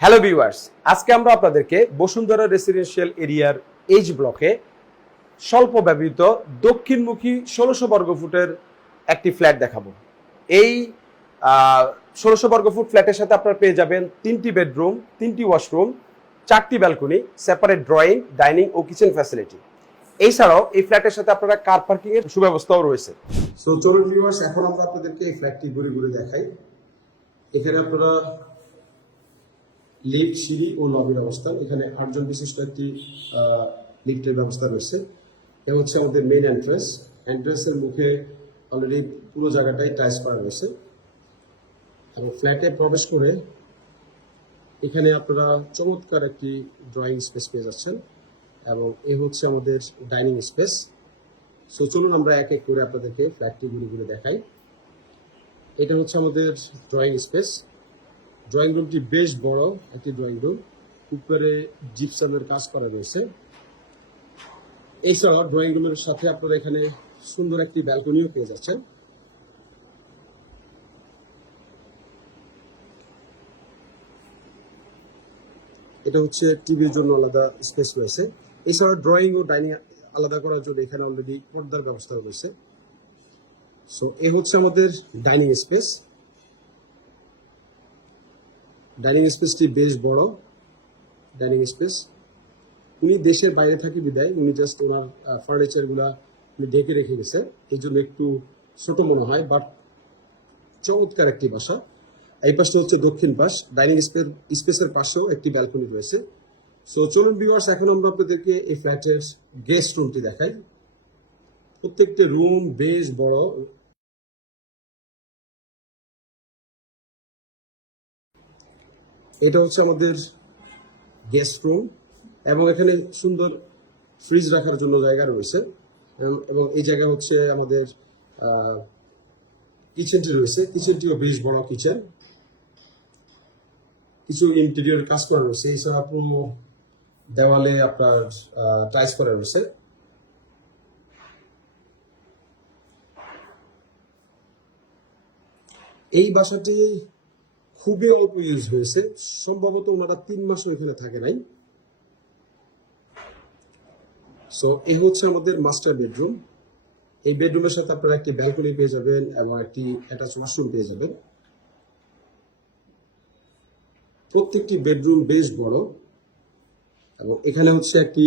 Hello viewers, আজকে আমরা আপনাদেরকে বসুন্ধরা রেসিডেন্সিয়াল এরিয়ার এইচ ব্লকে স্বল্প ব্যবহৃত দক্ষিণমুখী ১৬০০ বর্গফুটের একটি ফ্ল্যাট দেখাবো। এই ১৬০০ বর্গফুট ফ্ল্যাটের সাথে আপনারা পেয়ে যাবেন ৩টি বেডরুম, ৩টি ওয়াশরুম, 4টি ব্যালকনি, সেপারেট ড্রয়িং, ডাইনিং ও কিচেন ফ্যাসিলিটি। এছাড়াও এই ফ্ল্যাটের সাথে আপনারা কার পার্কিং এর সুব্যবস্থাও রয়েছে। সো চলুন ভিউয়ার্স, এখন আমরা আপনাদেরকে এই ফ্ল্যাটটি ঘুরে ঘুরে দেখাই। এখানে আপনারা লিফট, সিঁড়ি ও লবির অবস্থান, এখানে 8 জন বিশিষ্ট একটি লিফটের ব্যবস্থা রয়েছে। এ হচ্ছে আমাদের মেইন এন্ট্রান্স। এন্ট্রান্সের মুখে অলরেডি পুরো জায়গাটাই টাইলস করা রয়েছে এবং ফ্ল্যাটে প্রবেশ করে এখানে আপনারা চমৎকার একটি ড্রয়িং স্পেস পেয়ে যাচ্ছেন এবং এ হচ্ছে আমাদের ডাইনিং স্পেস। সো চলুন আমরা এক এক করে আপনাদেরকে ফ্ল্যাটটি ঘুরে ঘুরে দেখাই। এটা হচ্ছে আমাদের ড্রয়িং স্পেস। ড্রয়িং রুমটি বেশ বড় একটি ড্রয়িং রুম, উপরে জিপসামের কাজ করা রয়েছে। এছাড়াও ড্রয়িং রুমের সাথে আপনারা এখানে সুন্দর একটি ব্যালকনিও পেয়ে যাচ্ছেন। এটা হচ্ছে টিভির জন্য আলাদা স্পেস রয়েছে। এছাড়া ড্রয়িং ও ডাইনিং আলাদা করার জন্য এখানে অলরেডি পর্দার ব্যবস্থা রয়েছে। সো এ হচ্ছে আমাদের ডাইনিং স্পেস। ডাইনিং স্পেসটি বেশ বড় ডাইনিং স্পেস। উনি দেশের বাইরে থাকি বিদায় উনি জাস্ট ওনার ফার্নিচারগুলা উনি ঢেকে রেখে গেছে, এই জন্য একটু ছোট মনে হয়, বাট চমৎকার একটি বাসা। এই পাশটা হচ্ছে দক্ষিণ পাশ। ডাইনিং স্পেসের পাশেও একটি ব্যালকনি রয়েছে। সো চলুন ভিউয়ার্স, এখন আমরা আপনাদেরকে এই ফ্ল্যাটের গেস্ট রুমটি দেখাই। প্রত্যেকটা রুম বেশ বড়। এটা হচ্ছে আমাদের গেস্ট রুম এবং এখানে সুন্দর ফ্রিজ রাখার জন্য জায়গা রয়েছে এবং এই জায়গা হচ্ছে আমাদের কিচেনটি রয়েছে। কিচেনটিও বেশ বড় কিচেন, কিছু ইন্টেরিয়র কাজ করা রয়েছে। এছাড়া পুরো দেওয়ালে আপনার টাইলস করা রয়েছে। এই বাসাটি খুবই অল্প ইউজ হয়েছে, সম্ভবত ওনারা 3 মাসও এখানে থাকে নাই। সো এই হচ্ছে আমাদের মাস্টার বেডরুম। এই বেডরুমের সাথে আপনারা একটি ব্যালকনি পেয়ে যাবেন এবং একটি অ্যাটাচ ওয়াশরুম পেয়ে যাবেন। প্রত্যেকটি বেডরুম বেশ বড় এবং এখানে হচ্ছে একটি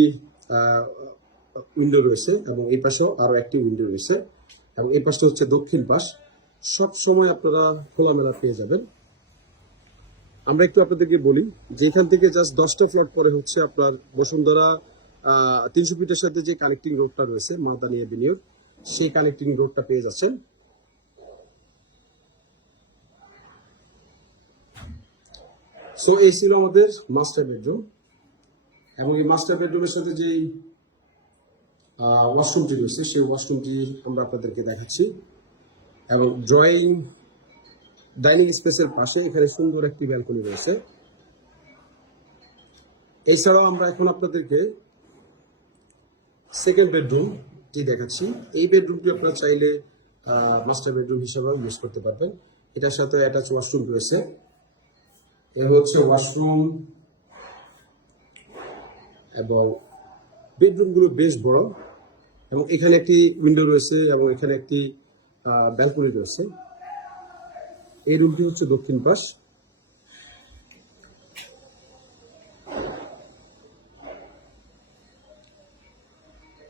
উইন্ডো রয়েছে এবং এই পাশেও আরো একটি উইন্ডো রয়েছে এবং এই পাশটা হচ্ছে দক্ষিণ পাশ। সব সময় আপনারা খোলামেলা পেয়ে যাবেন। আমরা একটু আপনাদেরকে বলি যে এখান থেকে জাস্ট 10টা ফ্লট পরে হচ্ছে আপনার বসুন্ধরা 300 ফিটের সাথে যে কানেক্টিং রোডটা রয়েছে মাদানী এভিনিউর, সেই কানেক্টিং রোডটা পেয়ে যাচ্ছেন। সো এই ছিল আমাদের মাস্টার বেডরুম এবং এই মাস্টার বেডরুমের সাথে যে ওয়াশরুমটি রয়েছে সেই ওয়াশরুমটি আমরা আপনাদেরকে দেখাচ্ছি এবং ডাইনিং স্পেসের পাশে এখানে সুন্দর একটি ব্যালকনি রয়েছে। এছাড়াও আমরা এখন আপনাদেরকে সেকেন্ড বেডরুমটি দেখাচ্ছি। এই বেডরুমটি আপনারা চাইলে মাস্টার বেডরুম হিসেবেও ইউজ করতে পারবেন। এটার সাথে অ্যাটাচ ওয়াশরুম রয়েছে। এ হচ্ছে ওয়াশরুম এবং বেডরুমগুলো বেশ বড় এবং এখানে একটি উইন্ডো রয়েছে এবং এখানে একটি ব্যালকনি রয়েছে। এই রুমটি হচ্ছে দক্ষিণ পাশ।